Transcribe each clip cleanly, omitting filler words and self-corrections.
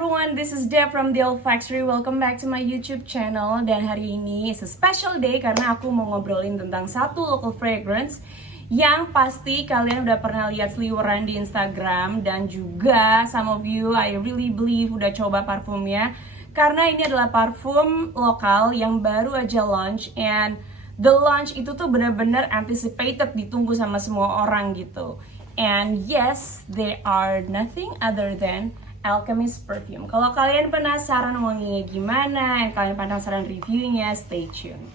everyone, this is Deb from The Olfactory. Welcome back to my YouTube channel. Dan hari ini is a special day karena aku mau ngobrolin tentang satu local fragrance yang pasti kalian udah pernah lihat seliweran di Instagram. Dan juga some of you, I really believe, udah coba parfumnya. Karena ini adalah parfum lokal yang baru aja launch. And the launch itu tuh bener-bener anticipated, ditunggu sama semua orang gitu. And yes, they are nothing other than Alchemist perfume. Kalau kalian penasaran wanginya gimana, dan kalian penasaran reviewnya, stay tune.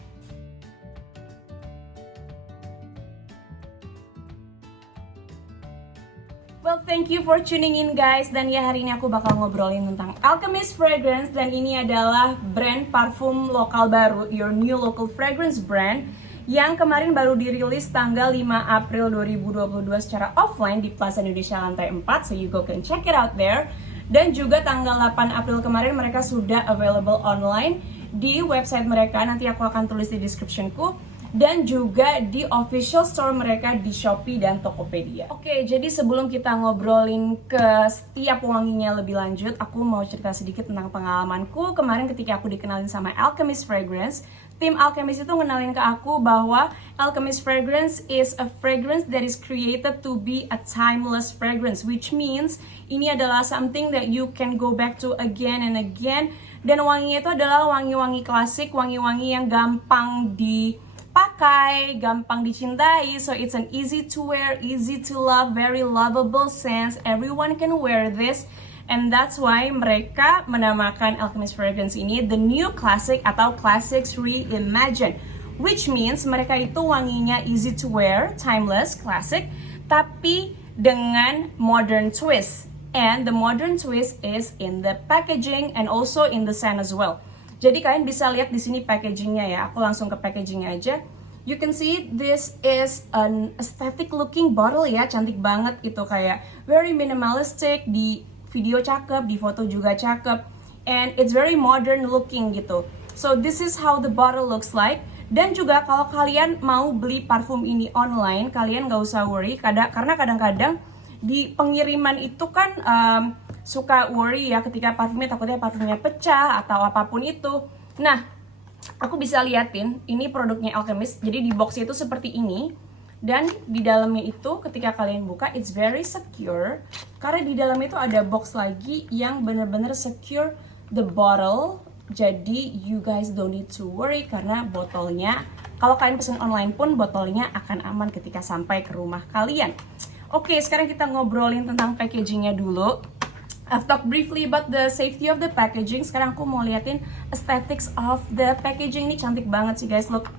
Well, thank you for tuning in guys. Dan ya, hari ini aku bakal ngobrolin tentang Alchemist Fragrance. Dan ini adalah brand parfum lokal baru, your new local fragrance brand, yang kemarin baru dirilis tanggal 5 April 2022 secara offline di Plaza Indonesia lantai 4. So you go can check it out there. Dan juga tanggal 8 April kemarin mereka sudah available online di website mereka, nanti aku akan tulis di descriptionku, dan juga di official store mereka di Shopee dan Tokopedia. Oke, jadi sebelum kita ngobrolin ke setiap wanginya lebih lanjut, aku mau cerita sedikit tentang pengalamanku kemarin ketika aku dikenalin sama Alchemist Fragrance. Tim Alchemist itu ngenalin ke aku bahwa Alchemist Fragrance is a fragrance that is created to be a timeless fragrance, which means ini adalah something that you can go back to again and again. Dan wanginya itu adalah wangi-wangi klasik, wangi-wangi yang gampang dipakai, gampang dicintai. So it's an easy to wear, easy to love, very lovable scent. Everyone can wear this. And that's why mereka menamakan Alchemist Fragrance ini the new classic atau classics reimagined, which means mereka itu wanginya easy to wear, timeless, classic, tapi dengan modern twist. And the modern twist is in the packaging and also in the scent as well. Jadi kalian bisa lihat di sini packagingnya ya. Aku langsung ke packagingnya aja. You can see this is an aesthetic looking bottle ya, cantik banget gitu, kayak very minimalistic, di video cakep, di foto juga cakep, and it's very modern looking gitu. So this is how the bottle looks like. Dan juga kalau kalian mau beli parfum ini online, kalian gak usah worry, karena kadang-kadang di pengiriman itu kan suka worry ya ketika takutnya parfumnya pecah atau apapun itu. Nah, aku bisa liatin ini produknya Alchemist. Jadi di boxnya itu seperti ini. Dan di dalamnya itu ketika kalian buka, it's very secure. Karena di dalamnya itu ada box lagi yang bener-bener secure the bottle. Jadi you guys don't need to worry karena botolnya, kalau kalian pesen online pun botolnya akan aman ketika sampai ke rumah kalian. Oke, sekarang kita ngobrolin tentang packagingnya dulu. I've talked briefly about the safety of the packaging. Sekarang aku mau liatin aesthetics of the packaging. Ini cantik banget sih guys, look.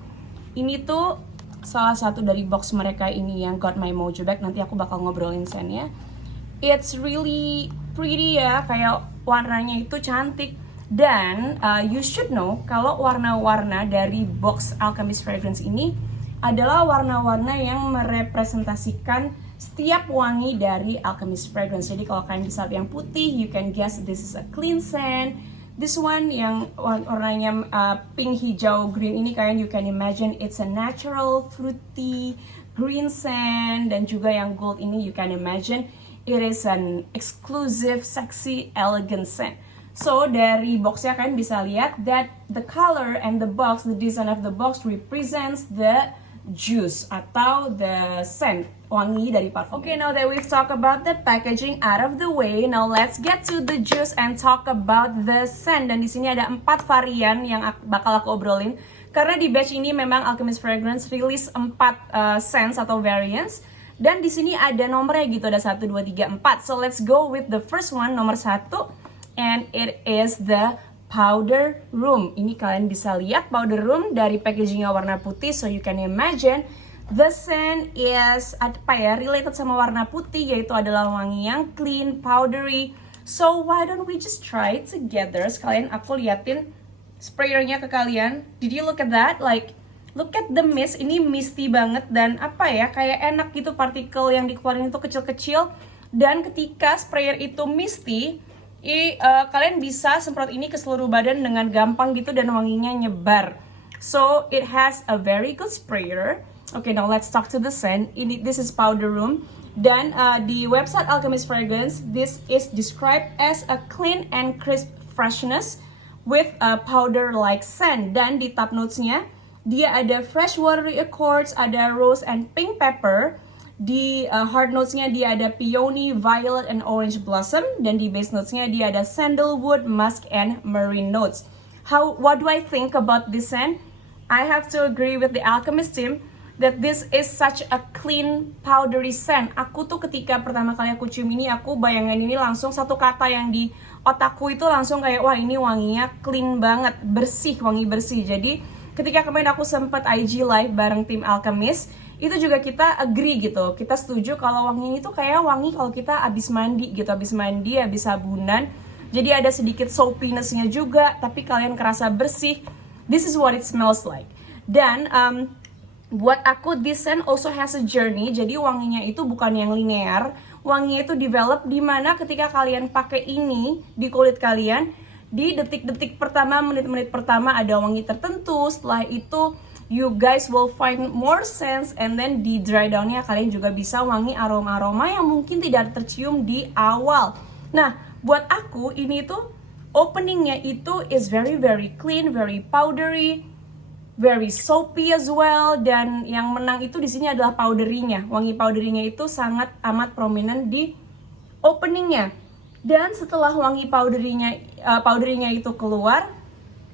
Ini tuh salah satu dari box mereka ini yang Got My Mojo Bag. Nanti aku bakal ngobrolin scentnya. It's really pretty ya, kayak warnanya itu cantik. Dan you should know kalau warna-warna dari box Alchemist Fragrance ini adalah warna-warna yang merepresentasikan setiap wangi dari Alchemist Fragrance. Jadi kalau kalian bisa lihat yang putih, you can guess this is a clean scent. This one yang warnanya pink, hijau, green ini kalian you can imagine it's a natural, fruity, green scent. Dan juga yang gold ini you can imagine it is an exclusive, sexy, elegant scent. So dari boxnya kalian bisa lihat that the color and the box, the design of the box represents the juice atau the scent, wangi dari parfum. Okay, now that we've talked about the packaging out of the way, now let's get to the juice and talk about the scent. Dan di sini ada 4 varian yang bakal aku obrolin. Karena di batch ini memang Alchemist Fragrance rilis 4 scents atau variants. Dan di sini ada nomornya gitu, ada 1, 2, 3, 4. So let's go with the first one, nomor 1. And it is the Powder Room. Ini kalian bisa lihat Powder Room dari packagingnya warna putih. So you can imagine the scent is related sama warna putih, yaitu adalah wangi yang clean, powdery. So why don't we just try it together? Sekalian aku liatin sprayernya ke kalian. Did you look at that? Like, look at the mist. Ini misty banget dan kayak enak gitu, partikel yang dikeluarin itu kecil-kecil. Dan ketika sprayer itu misty, kalian bisa semprot ini ke seluruh badan dengan gampang gitu dan wanginya nyebar. So it has a very good sprayer. Okay, now let's talk to the scent. This is Powder Room. Dan di website Alchemist Fragrance, this is described as a clean and crisp freshness with a powder-like scent. Dan di top notes-nya, dia ada fresh watery accords, ada rose and pink pepper. Di hard notes-nya dia ada peony, violet, and orange blossom. Dan di base notes-nya dia ada sandalwood, musk, and marine notes. What do I think about this scent? I have to agree with the Alchemist team that this is such a clean, powdery scent. Aku tuh ketika pertama kali aku cium ini, aku bayangin ini langsung satu kata yang di otakku itu langsung kayak, wah ini wanginya clean banget, bersih, wangi bersih. Jadi ketika kemarin aku sempet IG live bareng tim Alchemist, itu juga kita agree gitu, kita setuju kalau wangi ini tuh kayak wangi kalau kita abis mandi gitu, abis mandi, abis sabunan. Jadi ada sedikit soapiness-nya juga, tapi kalian kerasa bersih. This is what it smells like. Dan buat aku, this scent also has a journey. Jadi wanginya itu bukan yang linear, wanginya itu develop di mana ketika kalian pakai ini di kulit kalian, di detik-detik pertama, menit-menit pertama ada wangi tertentu. Setelah itu you guys will find more scents, and then di dry down-nya kalian juga bisa wangi aroma-aroma yang mungkin tidak tercium di awal. Nah, buat aku ini tuh openingnya itu is very clean, very powdery, very soapy as well. Dan yang menang itu di sini adalah powderinya. Wangi powderinya itu sangat amat prominent di openingnya. Dan setelah wangi powderinya itu keluar,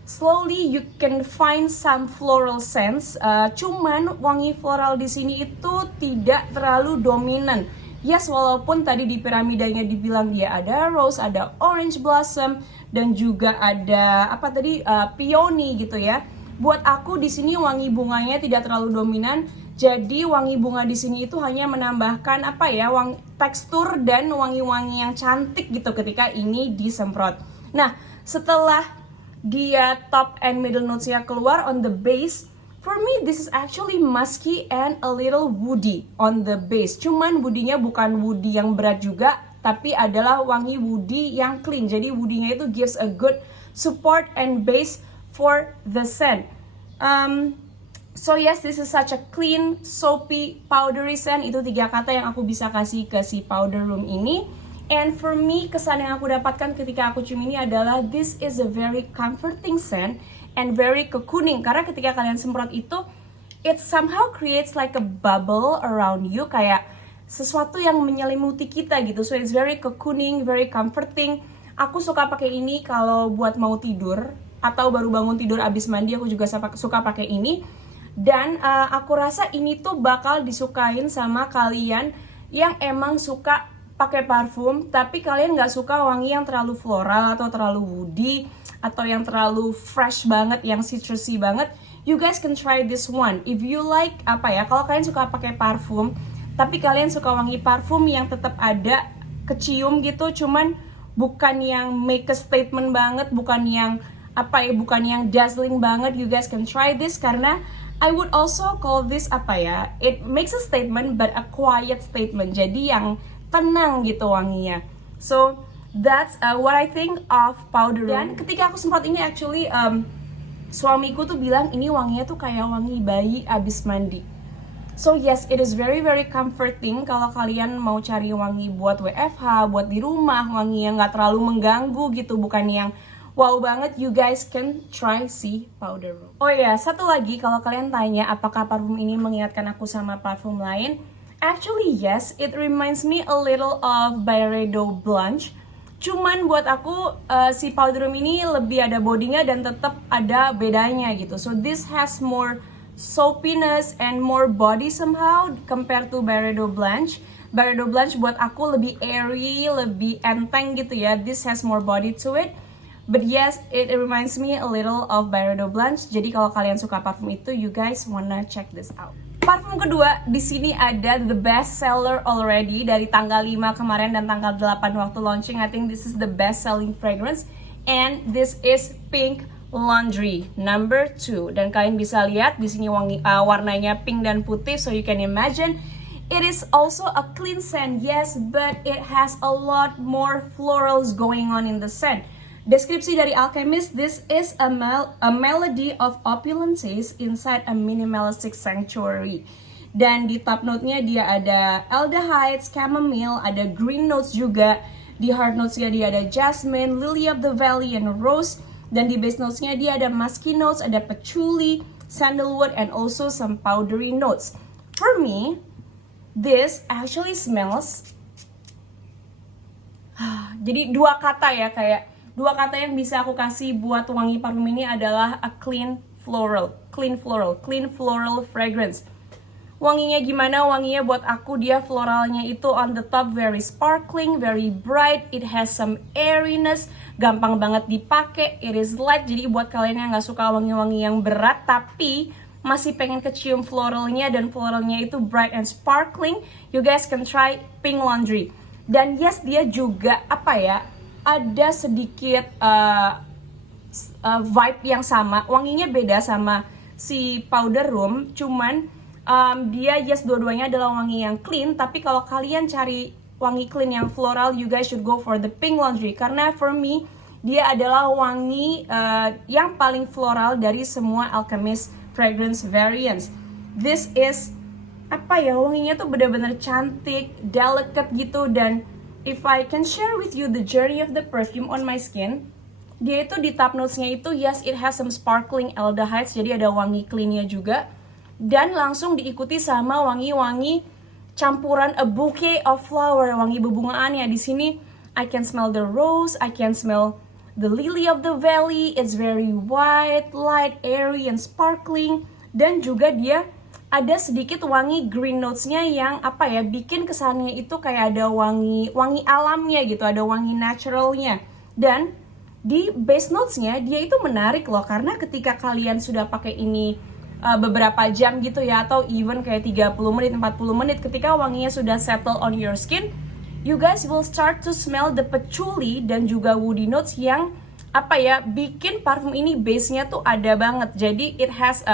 slowly you can find some floral scents. Cuman wangi floral di sini itu tidak terlalu dominan. Yes, walaupun tadi di piramidanya dibilang dia ada rose, ada orange blossom, dan juga ada peony gitu ya. Buat aku di sini wangi bunganya tidak terlalu dominan. Jadi wangi bunga di sini itu hanya menambahkan tekstur dan wangi-wangi yang cantik gitu ketika ini disemprot. Nah, setelah dia top and middle notes-nya keluar on the base, for me this is actually musky and a little woody on the base. Cuman woody-nya bukan woody yang berat juga, tapi adalah wangi woody yang clean. Jadi woody-nya itu gives a good support and base for the scent. So yes, this is such a clean, soapy, powdery scent. Itu 3 kata yang aku bisa kasih ke si powder room ini. And for me, kesan yang aku dapatkan ketika aku cium ini adalah this is a very comforting scent and very cocooning. Karena ketika kalian semprot itu, it somehow creates like a bubble around you, kayak sesuatu yang menyelimuti kita gitu. So it's very cocooning, very comforting. Aku suka pakai ini kalau buat mau tidur atau baru bangun tidur abis mandi, aku juga suka pakai ini. Dan aku rasa ini tuh bakal disukain sama kalian yang emang suka pakai parfum, tapi kalian nggak suka wangi yang terlalu floral atau terlalu woody atau yang terlalu fresh banget, yang citrusy banget. You guys can try this one. If you like kalau kalian suka pakai parfum, tapi kalian suka wangi parfum yang tetap ada kecium gitu, cuman bukan yang make a statement banget, bukan yang dazzling banget. You guys can try this karena I would also call this it makes a statement but a quiet statement. Jadi yang tenang gitu wanginya. So that's what I think of powder. Dan ketika aku semprot ini actually suamiku tuh bilang ini wanginya tuh kayak wangi bayi abis mandi. So yes, it is very comforting kalau kalian mau cari wangi buat WFH, buat di rumah, wangi yang gak terlalu mengganggu gitu, bukan yang wow banget. You guys can try si powder room. Oh ya, satu lagi, kalau kalian tanya apakah parfum ini mengingatkan aku sama parfum lain, actually yes, it reminds me a little of Byredo Blanche. Cuman buat aku si powder room ini lebih ada bodinya dan tetap ada bedanya gitu. So this has more soapiness and more body somehow compared to Byredo Blanche. Byredo Blanche buat aku lebih airy, lebih enteng gitu ya. This has more body to it. But yes, it reminds me a little of Byredo Blanche. Jadi kalau kalian suka parfum itu, you guys wanna check this out. Parfum kedua di sini ada the best seller already dari tanggal 5 kemarin dan tanggal 8 waktu launching. I think this is the best selling fragrance, and this is Pink Laundry number 2. Dan kalian bisa lihat di sini warnanya pink dan putih, so you can imagine it is also a clean scent, yes, but it has a lot more florals going on in the scent. Deskripsi dari Alchemist, this is a melody of opulences inside a minimalistic sanctuary. Dan di top note-nya dia ada aldehydes, chamomile, ada green notes juga. Di hard notes-nya dia ada jasmine, lily of the valley, and rose. Dan di base notes-nya dia ada musky notes, ada patchouli, sandalwood, and also some powdery notes. For me, this actually smells jadi dua kata ya, kayak dua kata yang bisa aku kasih buat wangi parfum ini adalah a clean floral fragrance. Wanginya gimana? Wanginya buat aku dia floralnya itu on the top very sparkling, very bright, it has some airiness, gampang banget dipakai, it is light. Jadi buat kalian yang nggak suka wangi-wangi yang berat tapi masih pengen kecium floralnya dan floralnya itu bright and sparkling, you guys can try Pink Laundry. Dan yes, dia juga apa ya, ada sedikit vibe yang sama, wanginya beda sama si powder room, cuman dia yes dua-duanya adalah wangi yang clean. Tapi kalau kalian cari wangi clean yang floral, you guys should go for the Pink Laundry, karena for me dia adalah wangi yang paling floral dari semua Alchemist fragrance variants. This is apa ya, wanginya tuh bener-bener cantik, delicate gitu. Dan if I can share with you the journey of the perfume on my skin, dia itu di top notes-nya itu yes it has some sparkling aldehydes, jadi ada wangi clean-nya juga. Dan langsung diikuti sama wangi-wangi campuran a bouquet of flower, wangi bebungaannya. Di sini I can smell the rose, I can smell the lily of the valley. It's very white, light, airy, and sparkling. Dan juga dia ada sedikit wangi green notes-nya yang apa ya, bikin kesannya itu kayak ada wangi alamnya gitu, ada wangi naturalnya. Dan di base notes-nya dia itu menarik loh, karena ketika kalian sudah pakai ini beberapa jam gitu ya, atau even kayak 30 menit, 40 menit, ketika wanginya sudah settle on your skin, you guys will start to smell the patchouli dan juga woody notes yang apa ya, bikin parfum ini base-nya tuh ada banget. Jadi it has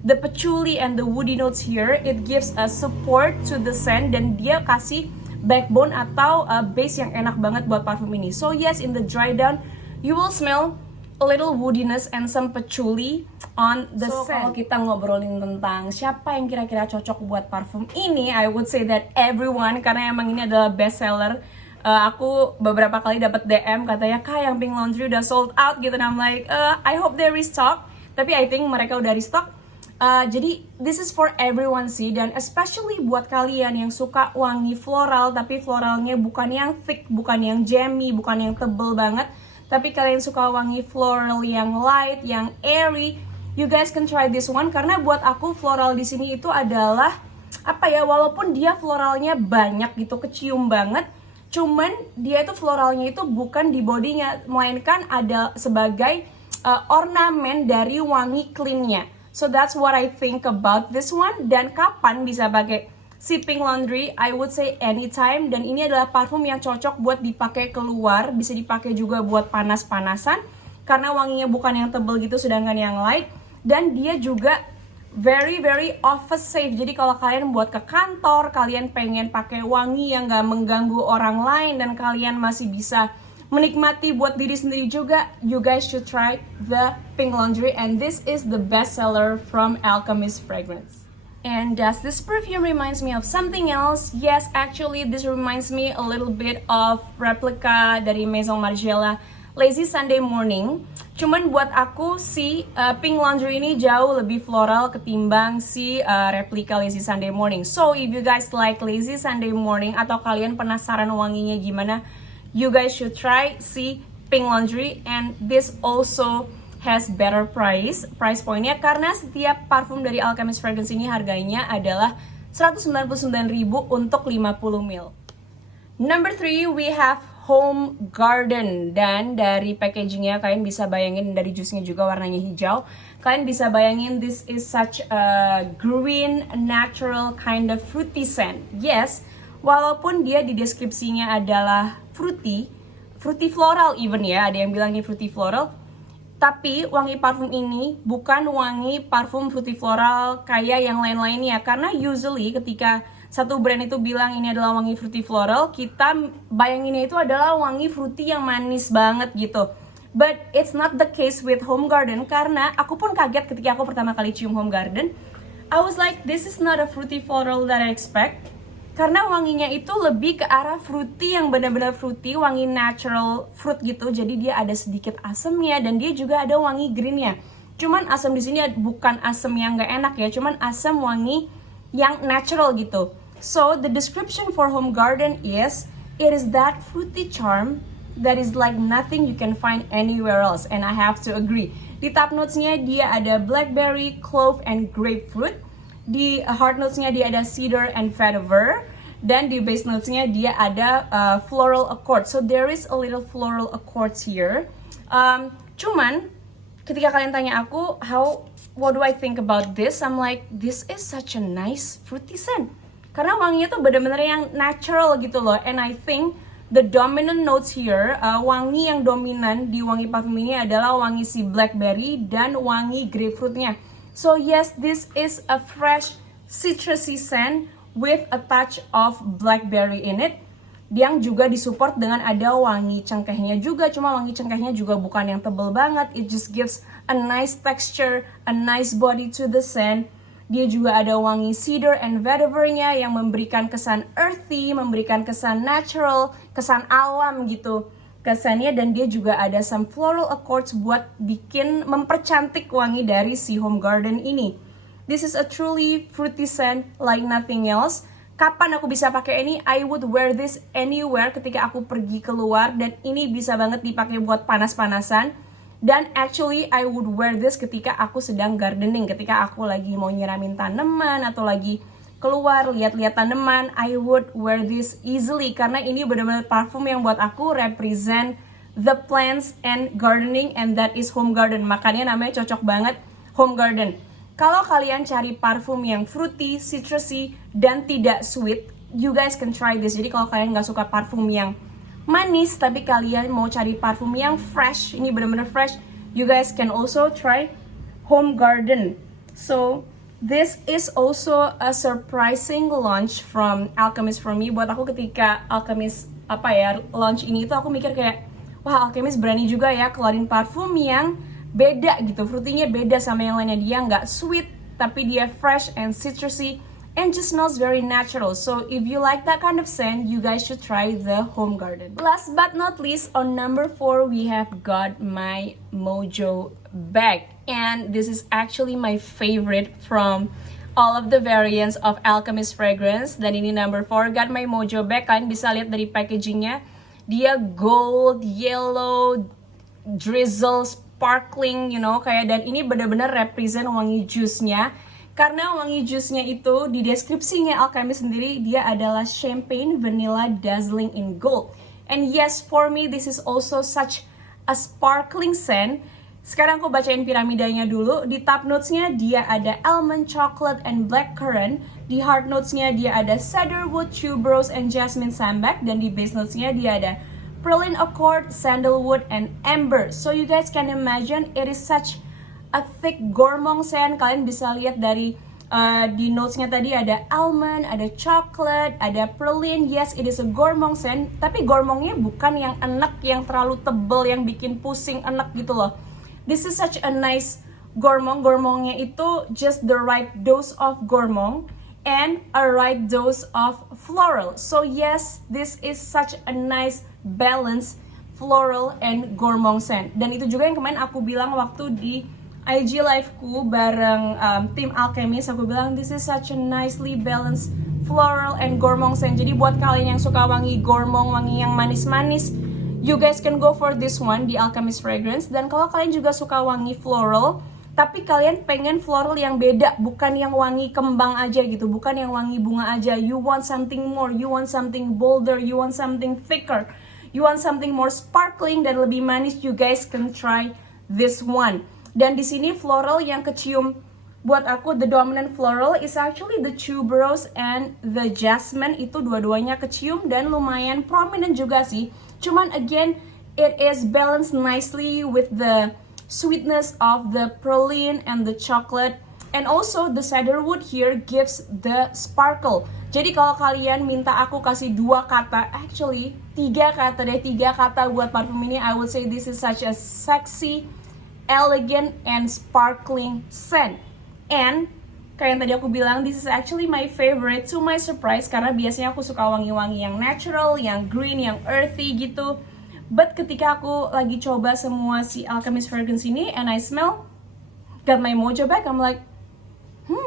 the patchouli and the woody notes here, it gives a support to the scent, dan dia kasih backbone atau base yang enak banget buat parfum ini. So yes, in the dry down, you will smell a little woodiness and some patchouli on the scent. Kalau kita ngobrolin tentang siapa yang kira-kira cocok buat parfum ini, I would say that everyone, karena emang ini adalah best seller. Aku beberapa kali dapat DM katanya, Kak, yang Pink Laundry udah sold out gitu, and I'm like, I hope they restock. Tapi I think mereka udah restock. Jadi this is for everyone sih, dan especially buat kalian yang suka wangi floral tapi floralnya bukan yang thick, bukan yang jammy, bukan yang tebel banget, tapi kalian suka wangi floral yang light, yang airy, you guys can try this one. Karena buat aku floral di sini itu adalah apa ya, walaupun dia floralnya banyak gitu, kecium banget, cuman dia itu floralnya itu bukan di bodinya, melainkan ada sebagai ornamen dari wangi cleannya. So that's what I think about this one. Dan kapan bisa pakai si Pink Laundry? I would say anytime. Dan ini adalah parfum yang cocok buat dipakai keluar, bisa dipakai juga buat panas-panasan, karena wanginya bukan yang tebel gitu, sedangkan yang light. Dan dia juga very office safe. Jadi kalau kalian buat ke kantor, kalian pengen pakai wangi yang gak mengganggu orang lain, dan kalian masih bisa menikmati buat diri sendiri juga, you guys should try the Pink Laundry. And this is the best seller from Alchemist Fragrance. And does this perfume reminds me of something else? Yes, actually this reminds me a little bit of replica dari Maison Margiela, Lazy Sunday Morning. Cuman buat aku si Pink Laundry ini jauh lebih floral ketimbang si replika Lazy Sunday Morning. So if you guys like Lazy Sunday Morning atau kalian penasaran wanginya gimana, you guys should try si Pink Laundry. And this also has better price point-nya, karena setiap parfum dari Alchemist Fragrance ini harganya adalah 199.000 untuk 50 ml. Number 3, we have Home Garden. Dan dari packagingnya kalian bisa bayangin, dari jusnya juga warnanya hijau, kalian bisa bayangin this is such a green, natural kind of fruity scent. Yes, walaupun dia di deskripsinya adalah fruity floral even ya, ada yang bilang ini fruity floral, tapi wangi parfum ini bukan wangi parfum fruity floral kayak yang lain-lainnya. Karena usually ketika satu brand itu bilang ini adalah wangi fruity floral, kita bayanginnya itu adalah wangi fruity yang manis banget gitu. But it's not the case with Home Garden, karena aku pun kaget ketika aku pertama kali cium Home Garden. I was like, this is not a fruity floral that I expect. Karena wanginya itu lebih ke arah fruity yang benar-benar fruity, wangi natural fruit gitu. Jadi dia ada sedikit asamnya dan dia juga ada wangi greennya. Cuman asam di sini bukan asam yang nggak enak ya, cuman asam wangi yang natural gitu. So the description for Home Garden is, it is that fruity charm that is like nothing you can find anywhere else, and I have to agree. Di top notes-nya dia ada blackberry, clove, and grapefruit. Di heart notes-nya dia ada cedar and vetiver. Dan di base notes-nya dia ada floral accord. So there is a little floral accords here. Cuman ketika kalian tanya aku, what do I think about this? I'm like, this is such a nice fruity scent. Karena wanginya tuh bener-bener yang natural gitu loh. And I think the dominant notes here, wangi yang dominan di wangi parfum ini adalah wangi si blackberry dan wangi grapefruitnya. So yes, this is a fresh citrusy scent with a touch of blackberry in it. Yang juga disupport dengan ada wangi cengkehnya juga. Cuma wangi cengkehnya juga bukan yang tebal banget. It just gives a nice texture, a nice body to the scent. Dia juga ada wangi cedar and vetiver-nya yang memberikan kesan earthy, memberikan kesan natural, kesan alam gitu kesannya. Dan dia juga ada some floral accords buat bikin mempercantik wangi dari si Home Garden ini. This is a truly fruity scent like nothing else. Kapan aku bisa pakai ini? I would wear this anywhere ketika aku pergi keluar. Dan ini bisa banget dipakai buat panas-panasan. Dan actually I would wear this ketika aku sedang gardening, ketika aku lagi mau nyiramin tanaman atau lagi keluar lihat-lihat tanaman, I would wear this easily karena ini benar-benar parfum yang buat aku represent the plants and gardening, and that is Home Garden. Makanya namanya cocok banget Home Garden. Kalau kalian cari parfum yang fruity, citrusy, dan tidak sweet, you guys can try this. Jadi kalau kalian nggak suka parfum yang manis tapi kalian mau cari parfum yang fresh, ini benar-benar fresh, you guys can also try Home Garden. So this is also a surprising launch from Alchemist for me. Buat aku ketika Alchemist launch ini tuh aku mikir kayak, wah, Alchemist berani juga ya keluarin parfum yang beda gitu, fruitynya beda sama yang lainnya. Dia nggak sweet tapi dia fresh and citrusy and just smells very natural. So if you like that kind of scent, you guys should try the Home Garden. Last but not least, on number 4 we have got my Mojo bag, and this is actually my favorite from all of the variants of Alchemist fragrance. Dan ini number 4, got my Mojo bag. Kalian bisa lihat dari packagingnya, dia gold, yellow, drizzle, sparkling, you know, kayak, dan ini benar-benar represent wangi juice-nya. Karena wangi jusnya itu di deskripsinya Alchemist sendiri, dia adalah champagne vanilla dazzling in gold. And yes, for me this is also such a sparkling scent. Sekarang aku bacain piramidanya dulu. Di top notes-nya dia ada almond, chocolate, and blackcurrant. Di heart notes-nya dia ada cedarwood, tuberose, and jasmine sambac. Dan di base notes-nya dia ada praline accord, sandalwood, and amber. So you guys can imagine it is such a thick gourmand scent. Kalian bisa lihat dari di notes-nya tadi ada almond, ada chocolate, ada praline. Yes, it is a gourmand scent, tapi gourmandnya bukan yang enak, yang terlalu tebal, yang bikin pusing enak gitu loh. This is such a nice gourmand. Gourmandnya itu just the right dose of gourmand and a right dose of floral. So yes, this is such a nice balance floral and gourmand scent. Dan itu juga yang kemarin aku bilang waktu di IG live-ku bareng tim Alchemist. Aku bilang this is such a nicely balanced floral and gourmand scent. Jadi buat kalian yang suka wangi gourmand, wangi yang manis-manis, you guys can go for this one di Alchemist fragrance. Dan kalau kalian juga suka wangi floral, tapi kalian pengen floral yang beda, bukan yang wangi kembang aja gitu, bukan yang wangi bunga aja, you want something more, you want something bolder, you want something thicker, you want something more sparkling dan lebih manis, you guys can try this one. Dan di sini floral yang kecium buat aku, the dominant floral is actually the tuberose and the jasmine. Itu dua-duanya kecium dan lumayan prominent juga sih. Cuman again, it is balanced nicely with the sweetness of the praline and the chocolate. And also the cedarwood here gives the sparkle. Jadi kalau kalian minta aku kasih 2 kata, actually 3 kata buat parfum ini, I would say this is such a sexy, elegant, and sparkling scent. And kayak yang tadi aku bilang, this is actually my favorite, to my surprise, karena biasanya aku suka wangi-wangi yang natural, yang green, yang earthy gitu. But ketika aku lagi coba semua si Alchemist fragrance ini, and I smell, got my mojo back, I'm like,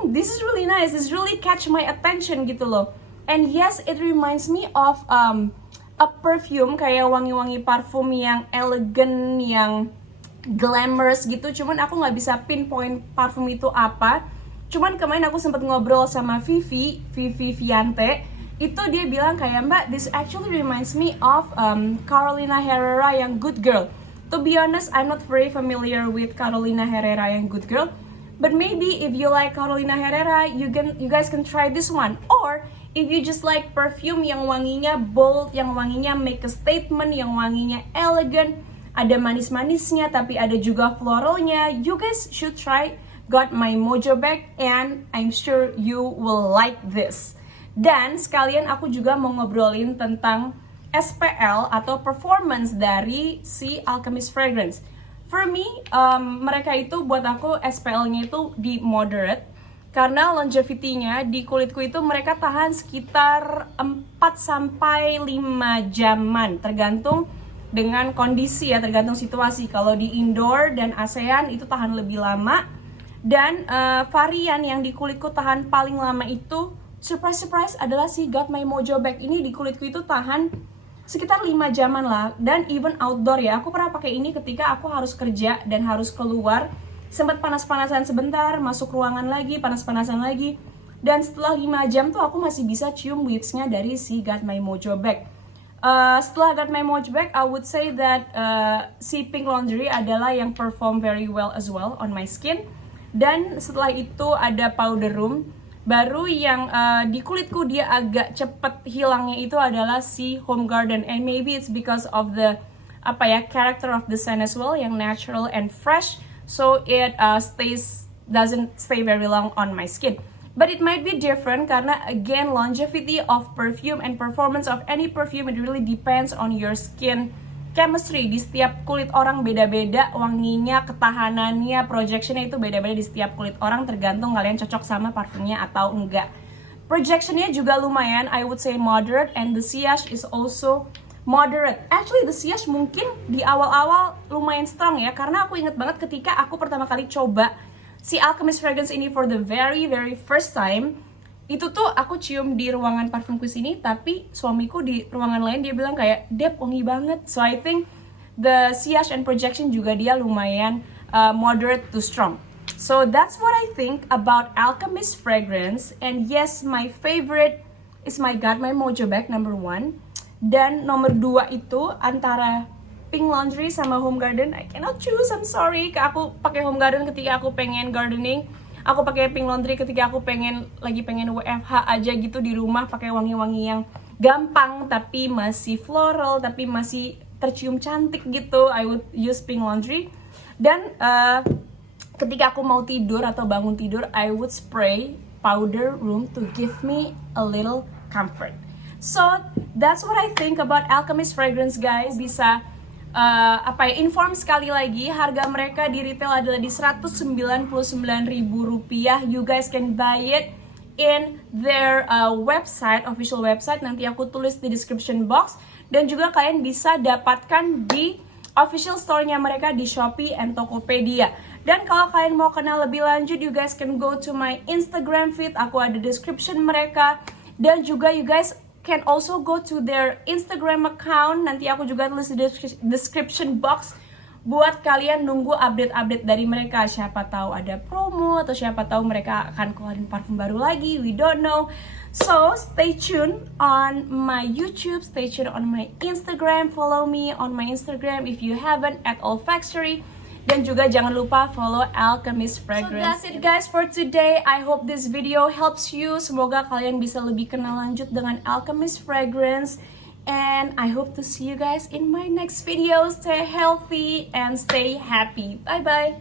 this is really nice, this really catch my attention gitu loh. And yes, it reminds me of a perfume, kayak wangi-wangi parfum yang elegant, yang glamorous gitu. Cuman aku nggak bisa pinpoint parfum itu apa. Cuman kemarin aku sempat ngobrol sama Vivi Viante. Itu dia bilang kayak, Mbak, this actually reminds me of Carolina Herrera yang Good Girl. To be honest, I'm not very familiar with Carolina Herrera yang Good Girl. But maybe if you like Carolina Herrera, you guys can try this one. Or if you just like perfume yang wanginya bold, yang wanginya make a statement, yang wanginya elegant, ada manis-manisnya tapi ada juga floralnya, you guys should try Got My Mojo Bag, and I'm sure you will like this. Dan sekalian aku juga mau ngobrolin tentang SPL atau performance dari si Alchemist fragrance. For me, mereka itu buat aku SPL-nya itu di moderate, karena longevity-nya di kulitku itu mereka tahan sekitar 4-5 jaman, tergantung dengan kondisi ya, tergantung situasi. Kalau di indoor dan ASEAN itu tahan lebih lama. Dan varian yang di kulitku tahan paling lama itu, surprise adalah si Got My Mojo Bag ini. Di kulitku itu tahan sekitar 5 jaman lah. Dan even outdoor ya, aku pernah pakai ini ketika aku harus kerja dan harus keluar, sempat panas-panasan sebentar, masuk ruangan lagi, panas-panasan lagi. Dan setelah 5 jam tuh aku masih bisa cium whiffs-nya dari si Got My Mojo Bag. Setelah Got My Mojo Bag, I would say that si Pink Laundry adalah yang perform very well as well on my skin. Dan setelah itu ada Powder Room. Baru yang di kulitku dia agak cepet hilangnya itu adalah si Home Garden. And maybe it's because of the character of the scent as well, yang natural and fresh. So it doesn't stay very long on my skin. But it might be different karena again, longevity of perfume and performance of any perfume, it really depends on your skin chemistry. Di setiap kulit orang beda-beda wanginya, ketahanannya, projectionnya itu beda-beda di setiap kulit orang, tergantung kalian cocok sama parfumnya atau enggak. Projectionnya juga lumayan, I would say moderate, and the sillage is also moderate. Actually the sillage mungkin di awal-awal lumayan strong ya, karena aku inget banget ketika aku pertama kali coba si Alchemist fragrance ini for the very first time, itu tuh aku cium di ruangan parfumku sini, tapi suamiku di ruangan lain dia bilang kayak, Dep, wangi banget. So I think the sillage and projection juga dia lumayan moderate to strong. So that's what I think about Alchemist fragrance. And yes, my favorite is my Got My Mojo Bag number 1. Dan nomor 2 itu antara Pink Laundry sama Home Garden. I cannot choose, I'm sorry. Aku pakai Home Garden ketika aku pengen gardening. Aku pakai Pink Laundry ketika aku lagi pengen WFH aja gitu di rumah, pakai wangi-wangi yang gampang tapi masih floral, tapi masih tercium cantik gitu. I would use Pink Laundry. Dan ketika aku mau tidur atau bangun tidur, I would spray Powder Room to give me a little comfort. So that's what I think about Alchemist fragrance, guys. Bisa inform sekali lagi, harga mereka di retail adalah di Rp199.000. You guys can buy it in their website, official website. Nanti aku tulis di description box. Dan juga kalian bisa dapatkan di official store-nya mereka di Shopee and Tokopedia. Dan kalau kalian mau kenal lebih lanjut, you guys can go to my Instagram feed. Aku ada description mereka. Dan juga you guys can also go to their Instagram account. Nanti aku juga tulis di description box buat kalian nunggu update-update dari mereka. Siapa tahu ada promo atau siapa tahu mereka akan keluarin parfum baru lagi. We don't know. So stay tuned on my YouTube, stay tuned on my Instagram. Follow me on my Instagram if you haven't at Olfactory. Dan juga jangan lupa follow Alchemist fragrance. So that's it guys for today. I hope this video helps you. Semoga kalian bisa lebih kenal lanjut dengan Alchemist fragrance. And I hope to see you guys in my next video. Stay healthy and stay happy. Bye bye.